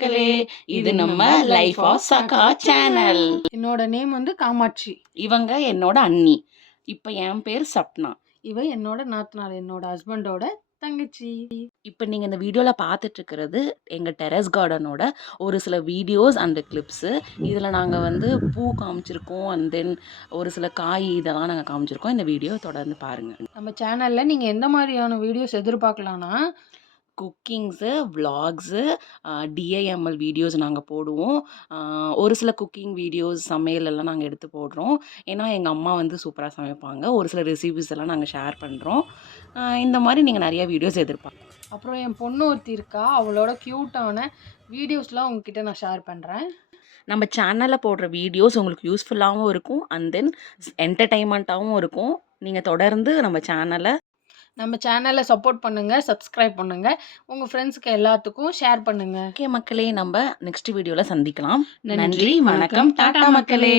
மக்களே, இது நம்ம லைஃப் ஆஃப் சகா சேனல். என்னோட நேம் வந்து காமாட்சி. இவங்க என்னோட அண்ணி. இப்ப என் பேர் சப்னா. இவ என்னோட நாத்தனார், என்னோட ஹஸ்பண்டோட தங்கச்சி. இப்ப நீங்க இந்த வீடியோல பார்த்துட்டு இருக்கிறது எங்க டெரஸ் கார்டனோட ஒரு சில வீடியோஸ் அண்ட் கிளிப்ஸு. இதுல நாங்க வந்து பூ காமிச்சிருக்கோம். அண்ட் தென் ஒரு சில காய் இதெல்லாம் நாங்க காமிச்சிருக்கோம். இந்த வீடியோ தொடர்ந்து பாருங்க. நம்ம சேனல்ல நீங்க எந்த மாதிரியான videos எதிர்பார்க்கலாம்னா, cookings, vlogs, DIML videos நாங்க போடுவோம். ஒரு சில குக்கிங் வீடியோஸ், சமையல் எல்லாம் நாங்க எடுத்து போடுறோம். ஏன்னா, எங்க அம்மா வந்து சூப்பரா சமைப்பாங்க. ஒரு சில ரெசிபீஸ் எல்லாம் நாங்க ஷேர் பண்றோம். இந்த மாரி நீங்க நெறைய வீடியோஸ் எதிர்பார்க்கலாம். அப்புறம் என் பொண்ணு ஒருத்தி இருக்கா. அவளோட கியூட்டான வீடியோஸ்லாம் உங்ககிட்ட நான் ஷேர் பண்றேன். நம்ம சேனல்ல போடுற வீடியோஸ் உங்களுக்கு யூஸ்ஃபுல்லாவும் இருக்கும். அண்ட் தென் என்டர்டெயின்மெண்ட்டாவும் இருக்கும். நீங்க தொடர்ந்து நம்ம சேனலை சப்போர்ட் பண்ணுங்க, சப்ஸ்கிரைப் பண்ணுங்க. உங்க ஃப்ரெண்ட்ஸ்க்கு எல்லாத்துக்கும் ஷேர் பண்ணுங்க. ஓகே மக்களே, நம்ம நெக்ஸ்ட் வீடியோல சந்திக்கலாம். நன்றி, வணக்கம், டாடா மக்களே.